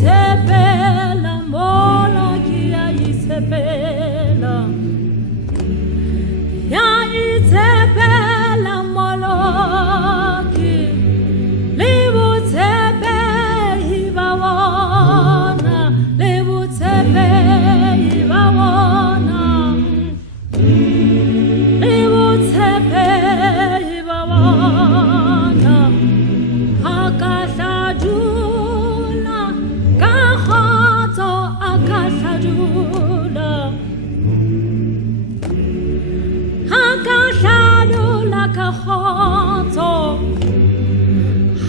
Tshepelang, moloki ya Tshepelang, ya Tshepelang moloki, le botshepehi ba wona, le botshepehi ba wona, le botshepehi ba wona, ha ka hladula ka kgotso, a ka hladula, ha ka hladula ka kgotso,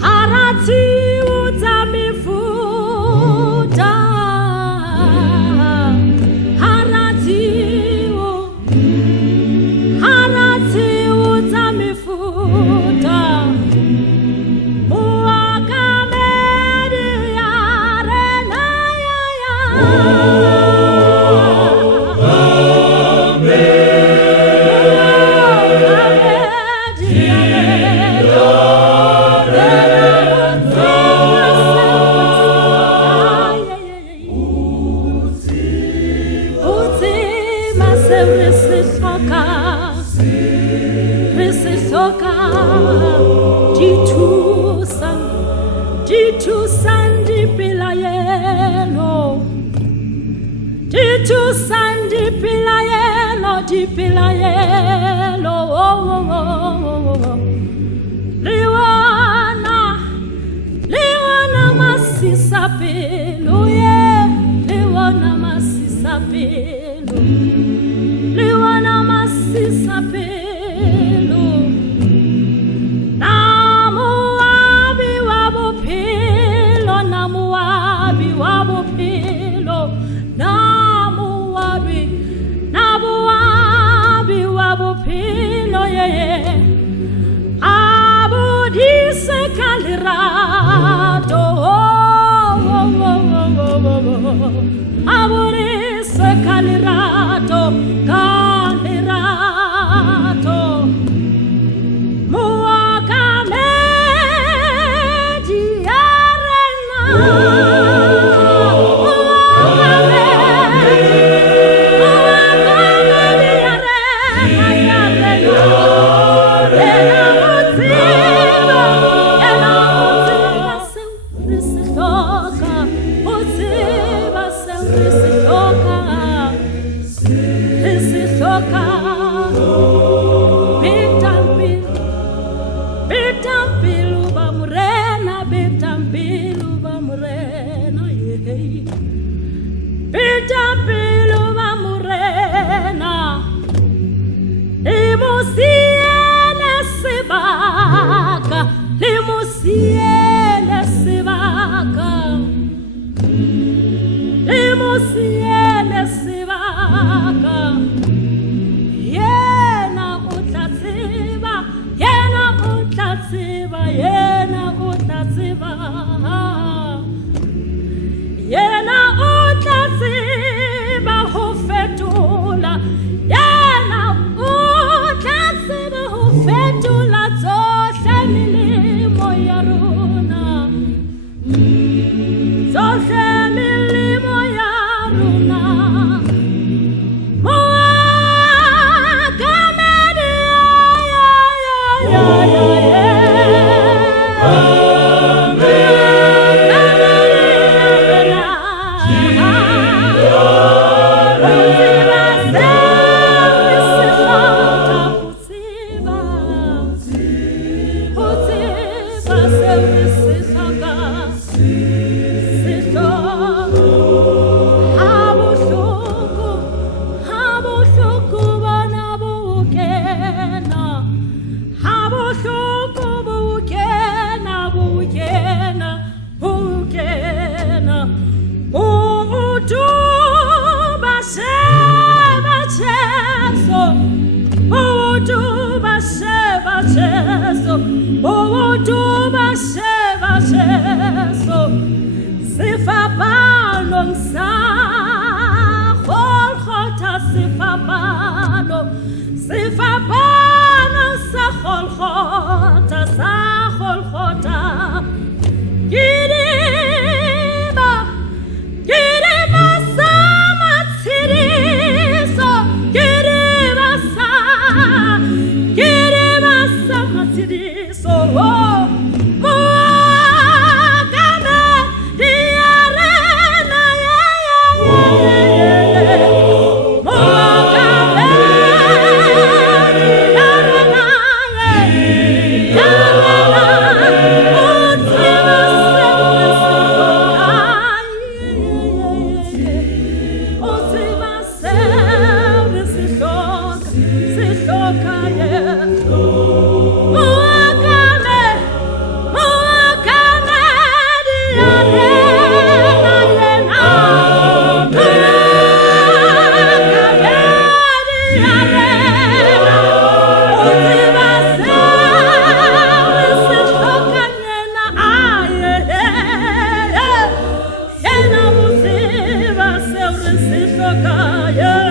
hara tshiu tsa mefuta, hara tshiu tsa mefuta. Di pilayelo, liwana masisa pelo, liwana masisa pelo, liwana masisa pelo. Namuabi wabo pelo, namuabi wabo pelo, namuabi wabo pelo, abudise kalirato, abudise kalirato, kalirato, muakame diarena. Amen. tshediso moakame diarena moakame Yeah.